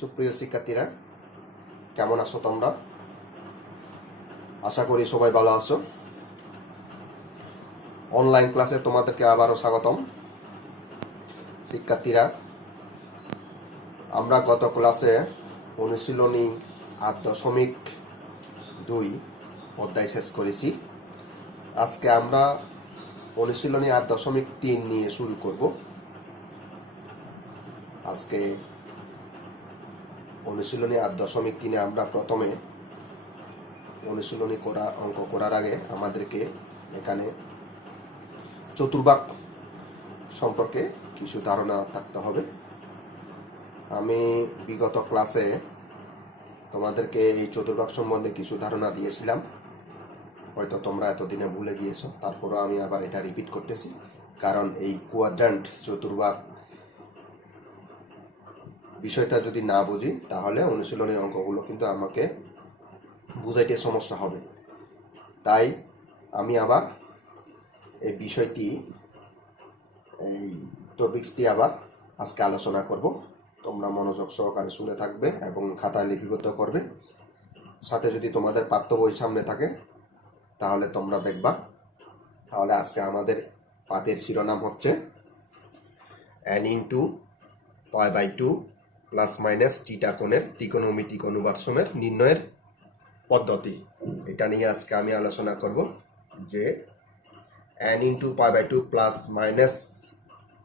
সুপ্রিয় শিক্ষার্থীরা, কেমন আছো তোমরা? আশা করি সবাই ভালো আছো। অনলাইন ক্লাসে তোমাদেরকে আবারও স্বাগতম। শিক্ষার্থীরা, আমরা গত ক্লাসে অনুশীলনী 8.2 অধ্যায় শেষ করেছি। আজকে আমরা অনুশীলনী 8.3 নিয়ে শুরু করব। আজকে অনুশীলনী 8.3 আমরা প্রথমে অনুশীলনী অঙ্ক করার আগে আমাদেরকে এখানে চতুর্ভাগ সম্পর্কে কিছু ধারণা থাকতে হবে। আমি বিগত ক্লাসে তোমাদেরকে এই চতুর্ভাগ সম্বন্ধে কিছু ধারণা দিয়েছিলাম, হয়তো তোমরা এতদিনে ভুলে গিয়েছো। তারপরও আমি আবার এটা রিপিট করতেছি, কারণ এই কোয়াড্রান্ট চতুর্ভাগ বিষয়টা যদি না বুঝি তাহলে অনুশীলনী অঙ্কগুলো কিন্তু আমাকে বুঝাইতে সমস্যা হবে। তাই আমি আবার এই বিষয়টি, এই টপিক্সটি আবার আজকে আলোচনা করব। তোমরা মনোযোগ সহকারে শুনে থাকবে এবং খাতায় লিপিবদ্ধ করবে। সাথে যদি তোমাদের পাঠ্য বই সামনে থাকে তাহলে তোমরা দেখবা। তাহলে আজকে আমাদের পাঠের শিরোনাম হচ্ছে n into π/2 plus minus theta কোণের ত্রিকোণমিতিক অনুপাতসমূহের নির্ণয়ের পদ্ধতি। এটা নিয়ে আজকে আমি আলোচনা করব যে n into π/2 plus minus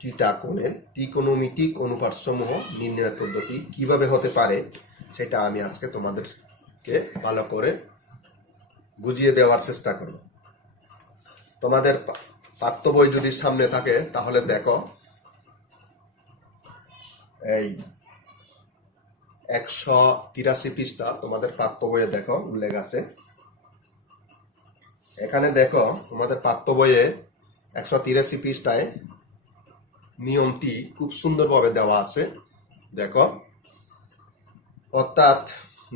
theta কোণের ত্রিকোণমিতিক অনুপাতসমূহ নির্ণয়ের পদ্ধতি কিভাবে হতে পারে সেটা আমি আজকে তোমাদেরকে ভালো করে বুঝিয়ে দেওয়ার চেষ্টা করব। তোমাদের পাঠ্য বই যদি সামনে থাকে তাহলে দেখো, এই 183 পৃষ্ঠা তোমাদের পাঠ্য বইয়ে দেখো উল্লেখ আছে। এখানে দেখো তোমাদের পাঠ্য বইয়ে 183 পৃষ্ঠায় নিয়মটি খুব সুন্দরভাবে দেওয়া আছে। দেখো, অর্থাৎ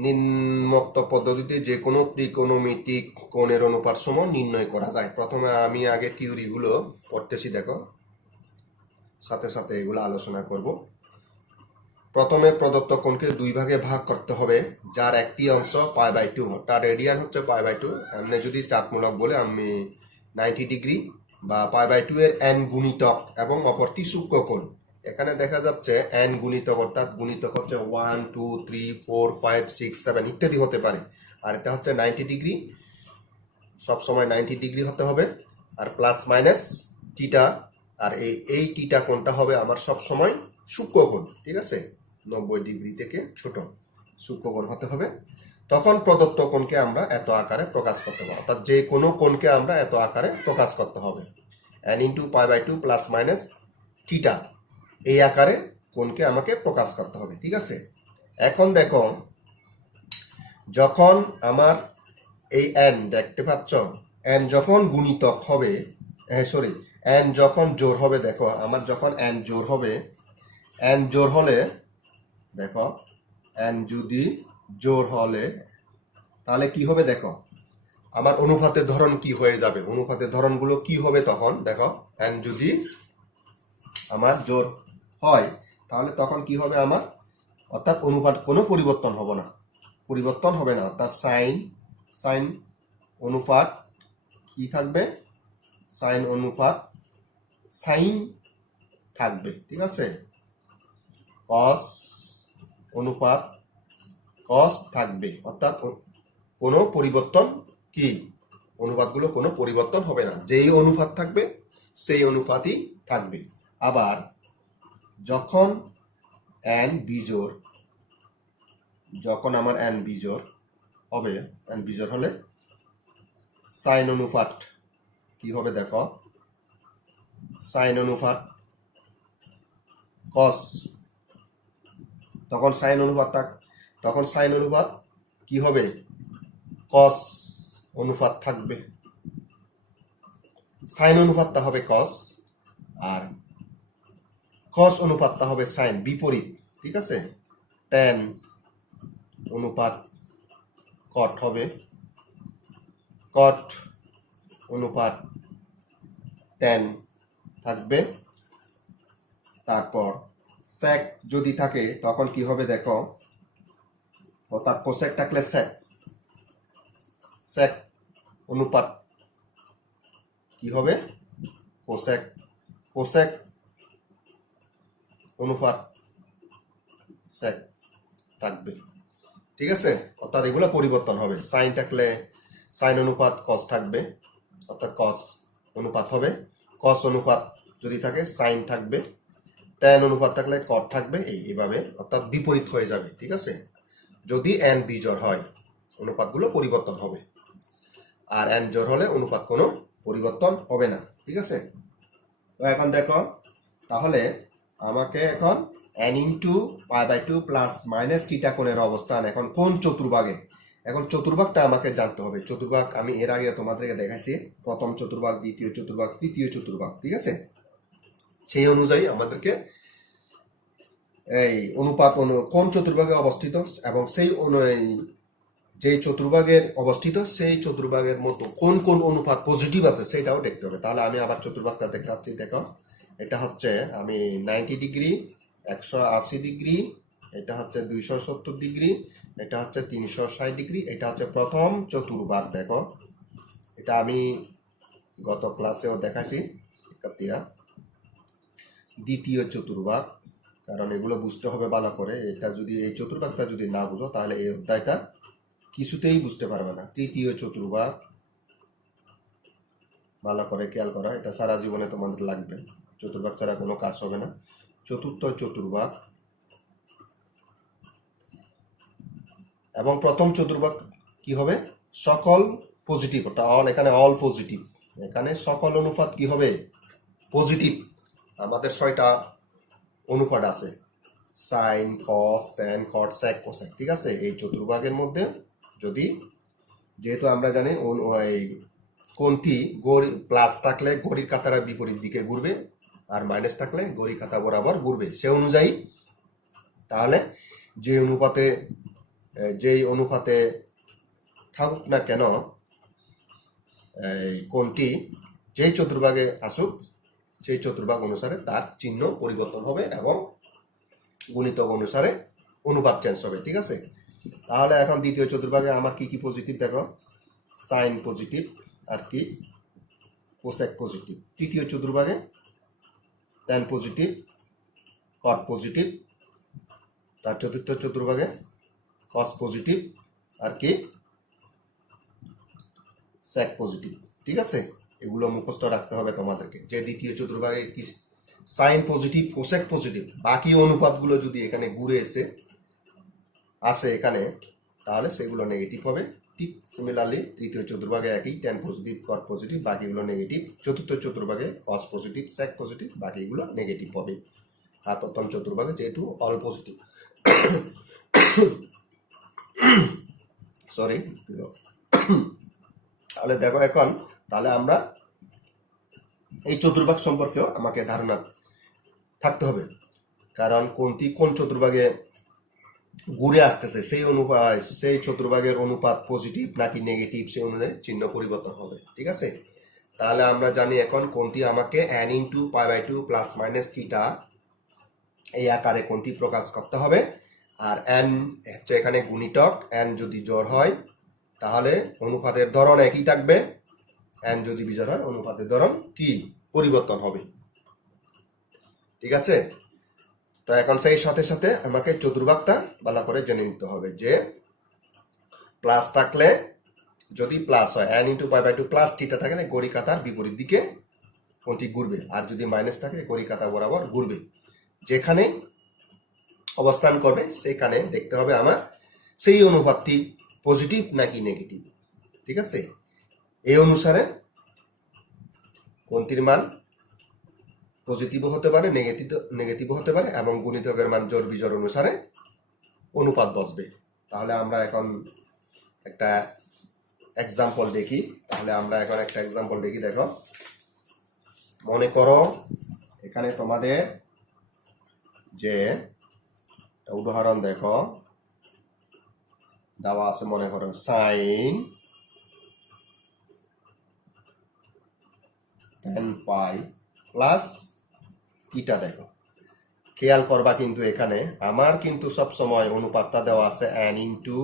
নিম্নোক্ত পদ্ধতিতে যে কোনো ত্রিকোণমিতিক কোণের অনুপাতসমূহ নির্ণয় করা যায়। প্রথমে আমি আগে থিওরিগুলো পড়তেছি, দেখো, সাথে সাথে এগুলো আলোচনা করব। প্রথমে প্রদত্ত কোণকে দুই ভাগে ভাগ করতে হবে, যার একটি অংশ π/2, তার রেডিয়ান হচ্ছে π/2। এমনি যদি চাপমূলক বলে আমি 90 ডিগ্রি বা π/2 এর n গুণিতক এবং অপরটি সূক্ষ্ম কোণ। এখানে দেখা যাচ্ছে n গুণিতক, অর্থাৎ গুণিতক হচ্ছে 1 2 3 4 5 6 7 ইত্যাদি হতে পারে। আর এটা হচ্ছে 90 ডিগ্রি, সবসময় 90 ডিগ্রি হতে হবে। আর প্লাস মাইনাস থিটা, আর এই থিটা কোণটা হবে আমার সবসময় সূক্ষ্ম কোণ, ঠিক আছে? 90 ডিগ্রি থেকে ছোট সূক্ষ্ম কোণ হতে হবে। তখন প্রদত্ত কোণকে আমরা এত আকারে প্রকাশ করতে পারবো, অর্থাৎ যে কোনো কোণকে আমরা এত আকারে প্রকাশ করতে হবে। n into π/2 plus minus theta, এই আকারে কোণকে আমাকে প্রকাশ করতে হবে, ঠিক আছে? এখন দেখো, যখন আমার এই n দেখতে পাচ্ছ, n যখন গুণিতক হবে, n যখন জোর হবে, দেখো আমার যখন n জোর হবে, n জোর হলে দেখো, n যদি জোর হলে তাহলে কি হবে, দেখো আমার অনুপাতের ধরন কি হয়ে যাবে। অনুপাতের ধরনগুলো কি হবে তখন দেখো, n যদি আমার জোর হয় তাহলে তখন কি হবে আমার, অর্থাৎ অনুপাত কোনো পরিবর্তন হবে না, অর্থাৎ সাইন অনুপাত কি থাকবে, সাইন অনুপাত সাইন থাকবে, ঠিক আছে? কস অনুপাত কস থাকবে, অর্থাৎ কোনো পরিবর্তন, কি অনুপাতগুলো কোনো পরিবর্তন হবে না, যেই অনুপাত থাকবে সেই অনুপাতই থাকবে। আবার যখন n বিজোড়, যখন আমার n বিজোড় হবে, n বিজোড় হলে সাইন অনুপাত কি হবে, দেখো সাইন অনুপাত কস, তখন সাইন অনুপাত কি হবে, কস অনুপাত থাকবে। সাইন অনুপাতটা হবে কস আর কস অনুপাতটা হবে সাইন, বিপরীত, ঠিক আছে? ট্যান অনুপাত কট হবে, কট অনুপাত ট্যান থাকবে। তারপর সেক যদি থাকে তখন কি হবে, দেখো অর্থাৎ কোসেক থাকলে সেক, সেক অনুপাত কি হবে কোসেক, কোসেক অনুপাত সেক থাকবে। ঠিক আছে, অর্থাৎ এগুলো পরিবর্তন হবে। সাইন থাকলে সাইন অনুপাত কস থাকবে, অর্থাৎ কস অনুপাত হবে। কস অনুপাত যদি থাকে সাইন থাকবে, ট্যান অনুপাত থাকলে কট থাকবে, এইভাবে অর্থাৎ বিপরীত হয়ে যাবে। ঠিক আছে, যদি এন বিজোড় হয় অনুপাতগুলো পরিবর্তন হবে, আর এন জোড় হলে অনুপাত কোনো পরিবর্তন হবে না। ঠিক আছে, তো এখন দেখো তাহলে আমাকে এখন n into pi by 2 plus minus theta কোণের অবস্থান এখন কোন চতুর্ভাগে, এখন চতুর্ভাগটা আমাকে জানতে হবে। চতুর্ভাগ আমি এর আগে তোমাদেরকে দেখাইছি, প্রথম চতুর্ভাগ, দ্বিতীয় চতুর্ভাগ, তৃতীয় চতুর্ভাগ। ঠিক আছে, সেই অনুযায়ী আমাদেরকে এই অনুপাত কোন চতুর্ভাগে অবস্থিত এবং সেই যে চতুর্ভাগের অবস্থিত সেই চতুর্ভাগের মতো কোন কোন অনুপাত পজিটিভ আছে সেটাও দেখতে হবে। তাহলে আমি আবার চতুর্ভাগটা দেখতে পাচ্ছি, দেখো এটা হচ্ছে আমি 90 ডিগ্রি, 180 ডিগ্রি, এটা হচ্ছে 270 ডিগ্রি, এটা হচ্ছে 360 ডিগ্রি, এটা হচ্ছে প্রথম চতুর্ভাগ। দেখো এটা আমি গত ক্লাসেও দেখাইছি শিক্ষার্থীরা। দ্বিতীয় চতুর্ভাগ, কারণ এগুলো বুঝতে হবে ভালো করে, এটা যদি এই চতুর্ভাগটা যদি না বুঝো তাহলে এই অধ্যায়টা কিছুতেই বুঝতে পারবে না। তৃতীয় চতুর্ভাগ ভালো করে খেয়াল করা, এটা সারা জীবনে তোমাদের লাগবে, চতুর্ভাগ ছাড়া কোনো কাজ হবে না। চতুর্থ চতুর্ভাগ এবং প্রথম চতুর্ভাগ কি হবে, সকল পজিটিভ, ওটা অল, এখানে অল পজিটিভ, এখানে সকল অনুপাত কি হবে পজিটিভ। আমাদের 6টা অনুপাত আছে, সাইন, কস, ট্যান, কট, সেক, কোসেক। ঠিক আছে, এই চতুর্ভাগের মধ্যে যদি, যেহেতু আমরা জানি এই কোণটি প্লাস থাকলে ঘড়ির কাঁটার বিপরীত দিকে ঘুরবে, আর মাইনাস থাকলে ঘড়ির কাঁটা বরাবর ঘুরবে, সে অনুযায়ী তাহলে যেই অনুপাতে থাকুক না কেন এই কোণটি, যেই চতুর্ভাগে আসুক সেই চতুর্ভাগ অনুসারে তার চিহ্ন পরিবর্তন হবে এবং গুণিতক অনুসারে অনুপাত চেঞ্জ হবে। ঠিক আছে, তাহলে এখন দ্বিতীয় চতুর্ভাগে আমার কি কি পজিটিভ দেখো, সাইন পজিটিভ আর কি কোসেক পজিটিভ। তৃতীয় চতুর্ভাগে ট্যান পজিটিভ, কট পজিটিভ। তার চতুর্থ চতুর্ভাগে কস পজিটিভ আর কি সেক পজিটিভ। ঠিক আছে, এগুলো মুখস্থ রাখতে হবে তোমাদেরকে, যে দ্বিতীয় চতুর্ভাগে কি সাইন পজিটিভ, কোসেক পজিটিভ। বাকি অনুপাতগুলো যদি এখানে ঘুরে আসে এখানে, তাহলে সেগুলো নেগেটিভ হবে। ঠিক সিমিলারলি তৃতীয় চতুর্ভাগে একই, ট্যান পজিটিভ, কট পজিটিভ, বাকিগুলো নেগেটিভ। চতুর্থ চতুর্ভাগে কস পজিটিভ, সেক পজিটিভ, বাকিগুলো নেগেটিভ হবে। আর প্রথম চতুর্ভাগে যেহেতু অল পজিটিভ, সরি। তাহলে দেখো এখন, তাহলে আমরা এই চতুর্ভাগ সম্পর্কেও আমাকে ধারণা থাকতে হবে, কারণ কোন চতুর্ভাগে ঘুরে আসতেছে সেই চতুর্ভাগের অনুপাত পজিটিভ নাকি নেগেটিভ, সেই অনুযায়ী চিহ্ন পরিবর্তন হবে। ঠিক আছে, তাহলে আমরা জানি এখন কোনটি আমাকে n into pi by 2 plus minus theta এই আকারে কোনটি প্রকাশ করতে হবে। আর n হচ্ছে এখানে গুণিতক, n যদি জোড় হয় তাহলে অনুপাতের ধরন একই থাকবে, n যদি বিজোড় হয় অনুপাতের ধরন কি পরিবর্তন হবে। ঠিক আছে, তো এখন সেই সাথে সাথে আমাকে চতুর্ভাগটা ভালো করে জেনে নিতে হবে, যে প্লাস থাকলে যদি প্লাস হয় n into pi by 2 plus theta থাকলে ঘড়ি কাঁটার বিপরীত দিকে কোনটি ঘুরবে, আর যদি মাইনাস থাকে ঘড়ি কাঁটা বরাবর ঘুরবে। যেখানে অবস্থান করবে সেখানে দেখতে হবে আমার সেই অনুপাতটি পজিটিভ নাকি নেগেটিভ। ঠিক আছে, এই অনুসারে কোনটির মান পজিটিভও হতে পারে, নেগেটিভও হতে পারে, এবং গুণিতকের মান জোড় বিজোড় অনুসারে অনুপাত বসবে। তাহলে আমরা এখন একটা এক্সাম্পল দেখি। দেখো, মনে করো এখানে তোমাদের যে উদাহরণ দেখো দেওয়া আছে, মনে করো সাইন 10 phi প্লাস থিটা। দেখো খেয়াল করবা কিন্তু এখানে আমার কিন্তু সব সময় অনুপাতটা দেওয়া আছে n into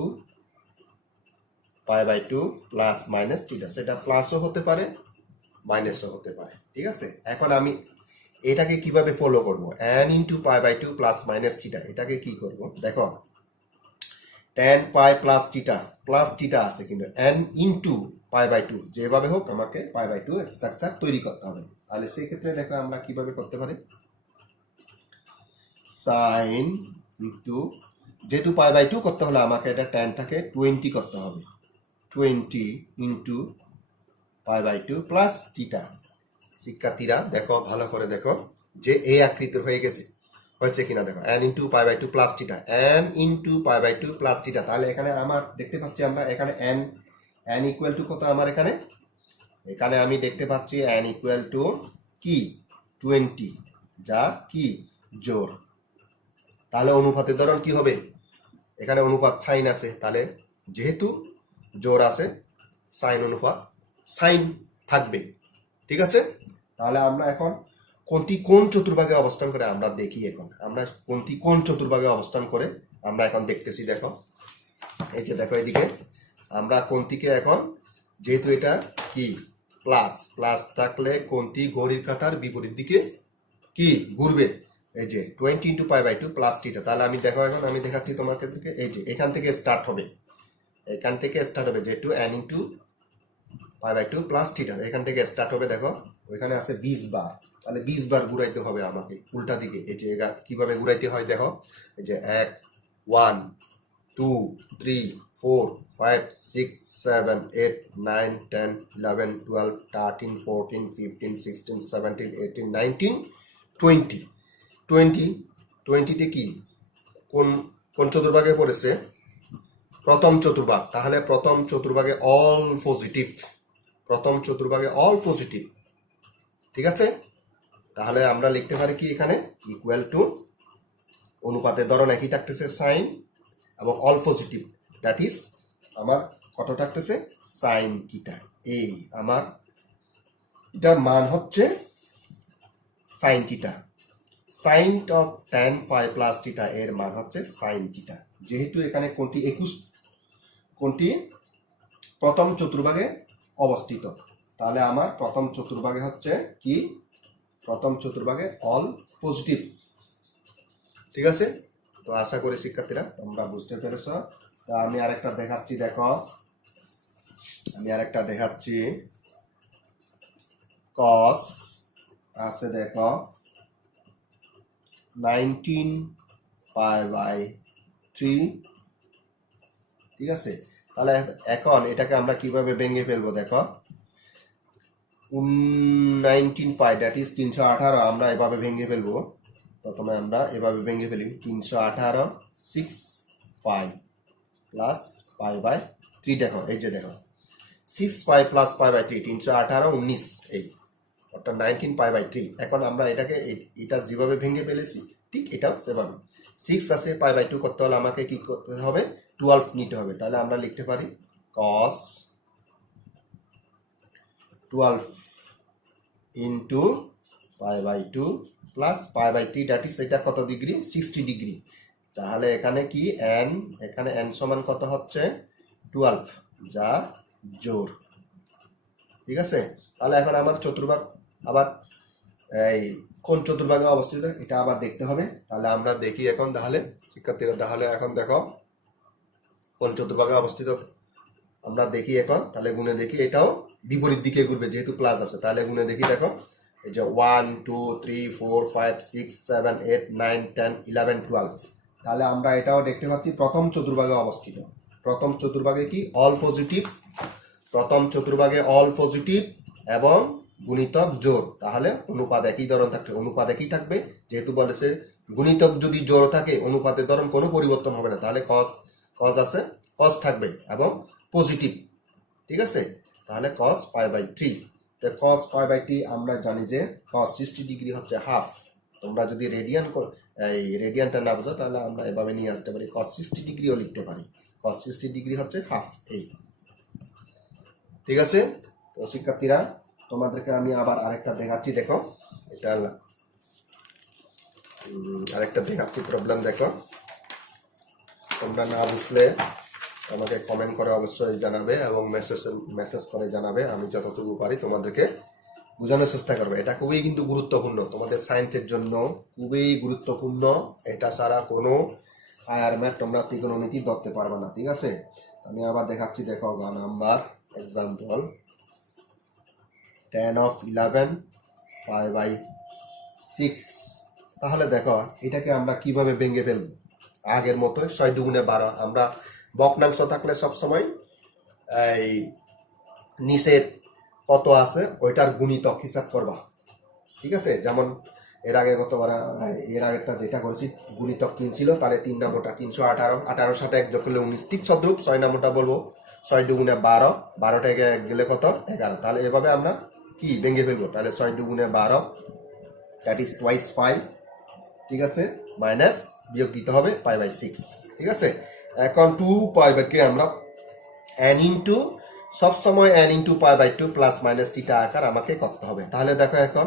π/2 plus minus theta, সেটা প্লাসও হতে পারে মাইনাসও হতে পারে। ঠিক আছে, এখন আমি এটাকে কিভাবে ফলো করব, n into π/2 plus minus theta, এটাকে কি করব দেখো, tan পাই প্লাস থিটা আছে, কিন্তু n ইন্টু π/2 যেভাবে হোক আমাকে π/2 স্ট্রাকচার তৈরি করতে হবে। তাহলে সেই ক্ষেত্রে দেখো আমরা কিভাবে করতে পারি, সাইন ইন্টু, যেহেতু π/2 করতে হলে আমাকে এটা ট্যানটাকে 20 করতে হবে, 20 ইন্টু π/2 প্লাস থিটা। শিক্ষার্থীরা দেখো ভালো করে দেখো যে এই আকৃতির হয়েছে কিনা দেখো, n into π/2 plus theta, n into π/2 plus theta. তাহলে এখানে আমার দেখতে পাচ্ছি আমরা এখানে n ইকুয়াল টু কত, আমার এখানে আমি দেখতে পাচ্ছি n ইকুয়াল টু কি 20, যা কি জোর। তাহলে অনুপাতের ধরন কি হবে, এখানে অনুপাত সাইন আছে, তাহলে যেহেতু জোর আছে সাইন অনুপাত সাইন থাকবে। ঠিক আছে, তাহলে আমরা এখন কোনটি কোন চতুর্ভাগে অবস্থান করে আমরা দেখি, এখন আমরা কোনটি কোন চতুর্ভাগে অবস্থান করে আমরা এখন দেখতেছি। দেখো এই যে দেখো এদিকে আমরা কোনটিকে এখন, যেহেতু এটা কি প্লাস থাকলে কোনটি ঘড়ির কাঁটার বিপরীত দিকে কি ঘুরবে, এই যে 20 ইন্টু π/2 প্লাস থিটা। তাহলে আমি দেখো এখন আমি দেখাচ্ছি তোমাকে, এই যে এখান থেকে স্টার্ট হবে, যেহেতু n ইন্টু π/2 প্লাস থিটা, এখান থেকে স্টার্ট হবে। দেখো ওইখানে আছে 20 বার, তাহলে 20 বার ঘুরাইতে হবে আমাকে উল্টা দিকে। এই যে কিভাবে ঘুরাইতে হয় দেখো, এই যে 1 1 2 3 4 5 6 7 8 9 10 11 12 13 14 15 16 17 18 19 20 20তে কি কোন কোন চতুর্ভাগে পড়েছে, প্রথম চতুর্ভাগ। তাহলে প্রথম চতুর্ভাগে অল পজিটিভ, ঠিক আছে। তাহলে আমরা লিখতে পারি কি এখানে ইকুয়াল টু, অনুপাতের ধরন একই থাকতেছে সাইন এবং অল পজিটিভ, দ্যাট ইজ আমার কত থাকতেছে সাইন থিটা। এই আমার এটার মান হচ্ছে sine theta, sine of tan phi plus theta এর মান হচ্ছে সাইন থিটা। যেহেতু এখানে কোনটি প্রথম চতুর্ভাগে অবস্থিত, তাহলে আমার প্রথম চতুর্ভাগে হচ্ছে কি, প্রথম চতুর্ভাগে অল পজিটিভ। ঠিক আছে, তো আশা করি শিক্ষার্থীরা তোমরা বুঝতে পেরেছ। আমি আরেকটা দেখাচ্ছি, দেখো আমি আরেকটা দেখাচ্ছি, cos আছে দেখো 19 π/3, ঠিক আছে। তাহলে এখন এটাকে আমরা কিভাবে ভেঙে ফেলবো, দেখো 19 π দ্যাট ইজ 318, আমরা এভাবে ভেঙে ফেলবো। প্রথমে আমরা এভাবে ভেঙে ফেলি, 318 6 π প্লাস π/3। দেখো এই যে দেখো 6 π প্লাস π/3, 318 19, এই অর্থাৎ 19 π/3। এখন আমরা এটাকে এটা যেভাবে ভেঙে ফেলেছি ঠিক এটাও সেভাবে, 6 আছে π/2 করতে হলে আমাকে কি করতে হবে 12 নিতে হবে। তাহলে আমরা লিখতে পারি cos 12 into π/2 plus π/3, that is এটা কত ডিগ্রি 60 ডিগ্রি। তাহলে এখানে কি এখানে n সমান কত হচ্ছে 12, যা জোর। ঠিক আছে, তাহলে এখন আমার চতুর্ভাগ আবার এই কোন চতুর্ভাগে অবস্থিত এটা আবার দেখতে হবে। তাহলে আমরা দেখি এখন, তাহলে শিক্ষার্থীরা তাহলে এখন দেখো কোন চতুর্ভাগে অবস্থিত আমরা দেখি এখন। তাহলে গুণে দেখি, এটাও বিপরীত দিকে ঘুরবে যেহেতু প্লাস আছে। তাহলে গুণে দেখি, দেখো এই যে 1 2 3 4 5 6 7 8 9 10 11 12। তাহলে আমরা এটাও দেখতে পাচ্ছি প্রথম চতুর্ভাগে অবস্থিত। প্রথম চতুর্ভাগে কি অল পজিটিভ, প্রথম চতুর্ভাগে অল পজিটিভ এবং গুণিতক জোর। তাহলে অনুপাত একই ধরন থাকবে, যেহেতু বলেছে গুণিতক যদি জোর থাকে অনুপাতের ধরন কোনো পরিবর্তন হবে না। তাহলে cos আছে, cos থাকবে এবং পজিটিভ। ঠিক আছে, তাহলে cos π/3। তো cos π/3 আমরা জানি যে cos 60 ডিগ্রি হচ্ছে হাফ। তোমরা যদি রেডিয়ানটা না বোঝো তাহলে আমরা এভাবে নিয়ে আসতে পারি, cos 60 ডিগ্রিও লিখতে পারি। cos 60 ডিগ্রি হচ্ছে হাফ, এই। ঠিক আছে, তো শিক্ষার্থীরা তোমাদেরকে আমি আবার আরেকটা দেখাচ্ছি, দেখো এটা আরেকটা দেখাচ্ছি প্রবলেম দেখো, তোমরা না বুঝলে আমাকে কমেন্ট করে অবশ্যই জানাবে এবং মেসেজ করে জানাবে, আমি যতটুকু পারি তোমাদেরকে বোঝানোর চেষ্টা করবে। এটা খুবই কিন্তু গুরুত্বপূর্ণ তোমাদের সায়েন্সের জন্য, খুবই গুরুত্বপূর্ণ। এটা ছাড়া কোনো হায়ার ম্যাথ তোমরা ত্রিকোণমিতি ধরতে পারবে না, ঠিক আছে? আমি আবার দেখাচ্ছি, দেখো নাম্বার এক্সাম্পল 10/11 π/6। তাহলে দেখো এটাকে আমরা কিভাবে ভেঙে ফেলবো, আগের মতো 6 দুগুণে 12। আমরা ভগ্নাংশ থাকলে সবসময় এই নিচের কত আছে ওইটার গুণিতক হিসাব করবা, ঠিক আছে? যেমন এর আগে এর আগেরটা যেটা করেছি গুণিতক 3 ছিল, তাহলে 3 নম্বরটা 318, 18 সাথে 1 যোগ করলে 19, ঠিক সদ্রূপ 6 নম্বরটা বলবো 6 দুগুণে 12, 12টা গেলে কত 11। তাহলে এভাবে আমরা কি ভেঙে ফেলবো, তাহলে 6 দুগুণে 12 দ্যাট ইজ টুয়াইস 5, ঠিক আছে? মাইনাস বিয়োগ দিতে হবে π/6, ঠিক আছে? এখন 2π/কে আমরা n ইন্টু সবসময় n into π/2 plus minus theta আকার আমাকে করতে হবে। তাহলে দেখো এখন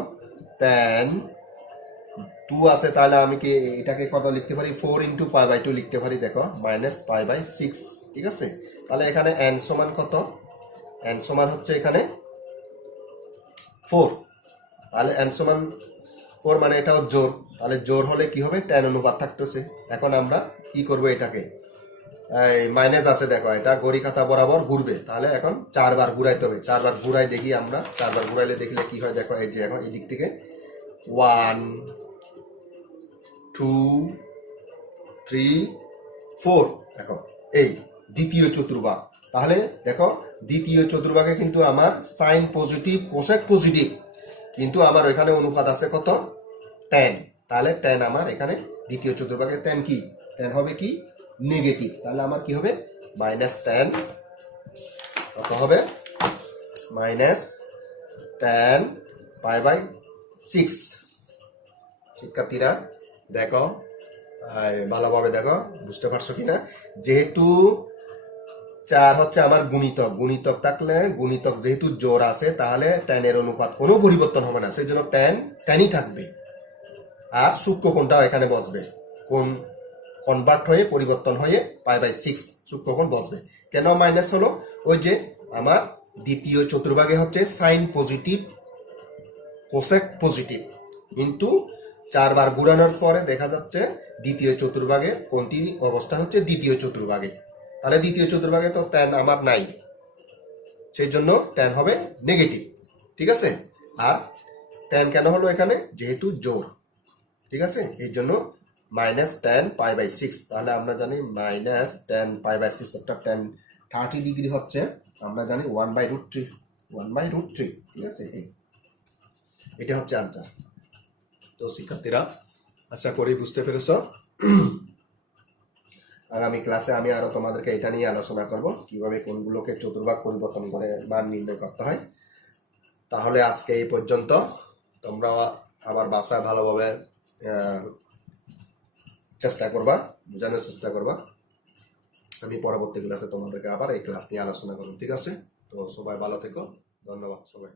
tan 2 আছে, তাহলে আমি কি এটাকে কত লিখতে পারি, 4 ইন্টু π/2 লিখতে পারি, দেখো মাইনাস π/6, ঠিক আছে? তাহলে এখানে n সমান কত, n সমান হচ্ছে এখানে 4, তাহলে n সমান 4 মানে এটাও জোর, তাহলে জোর হলে কি হবে, tan অনুপাত থাকতেছে। এখন আমরা কি করব, এটাকে এই মাইনাস আছে দেখো, এটা ঘড়ি কাঁটা বরাবর ঘুরবে, তাহলে এখন 4 বার ঘুরাইতে হবে। 4 বার ঘুরাই দেখি আমরা, 4 বার ঘুরাইলে দেখলে কি হয়, দেখো এই যে এখন এই দিক থেকে 1 2 3 4, দেখো এই দ্বিতীয় চতুর্ভাগ। তাহলে দেখো দ্বিতীয় চতুর্ভাগে কিন্তু আমার সাইন পজিটিভ কোসেক পজিটিভ, কিন্তু আমার ওইখানে অনুপাত আছে কত, tan। তাহলে tan আমার এখানে দ্বিতীয় চতুর্ভাগে tan কি, tan হবে কি নেগেটিভ। তাহলে আমার কি হবে মাইনাস tan, কত হবে মাইনাস tan π/6। শিক্ষার্থীরা দেখো ভালোভাবে দেখো, বুঝতে পারছো কিনা? যেহেতু 4 হচ্ছে আমার গুণিতক, গুণিতক থাকলে গুণিতক যেহেতু জোর আছে, তাহলে tan এর অনুপাত কোনো পরিবর্তন হবে না, সেই জন্য tanই থাকবে। আর সূক্ষ্মকোণটাও এখানে বসবে, কোণ কনভার্ট হয়ে পরিবর্তন হয়ে π/6 সূক্ষ্মকোণ বসবে। কেন মাইনাস হলো, ওই যে আমার দ্বিতীয় চতুর্ভাগে হচ্ছে সাইন পজিটিভ কোসেক পজিটিভ, কিন্তু 4 বার ঘুরানোর পরে দেখা যাচ্ছে দ্বিতীয় চতুর্ভাগে কোনটি অবস্থান হচ্ছে দ্বিতীয় চতুর্ভাগে, তাহলে দ্বিতীয় চতুর্ভাগে তো tan আমার নাই, সেই জন্য tan হবে নেগেটিভ, ঠিক আছে? আর tan কেন হলো এখানে, যেহেতু জোর, ঠিক আছে? এই জন্য মাইনাস tan π/6। তাহলে আমরা জানি মাইনাস tan π/6 একটা tan 30 ডিগ্রি হচ্ছে, আমরা জানি 1/√3, 1/√3, ঠিক আছে? এটা হচ্ছে আনসার। তো শিক্ষার্থীরা আশা করি বুঝতে পেরেছ। আগামী ক্লাসে আমি আরো তোমাদেরকে এটা নিয়ে আলোচনা করব, কিভাবে কোনগুলোকে চতুর্ভাগ পরিবর্তন করে মান নির্ণয় করতে হয়। তাহলে আজকে এই পর্যন্ত, তোমরা আমার বাসায় ভালোভাবে চেষ্টা করবা, বোঝানোর চেষ্টা করবা। আমি পরবর্তী ক্লাসে তোমাদেরকে আবার এই ক্লাস নিয়ে আলোচনা করব, ঠিক আছে? তো সবাই ভালো থেকো, ধন্যবাদ সবাই।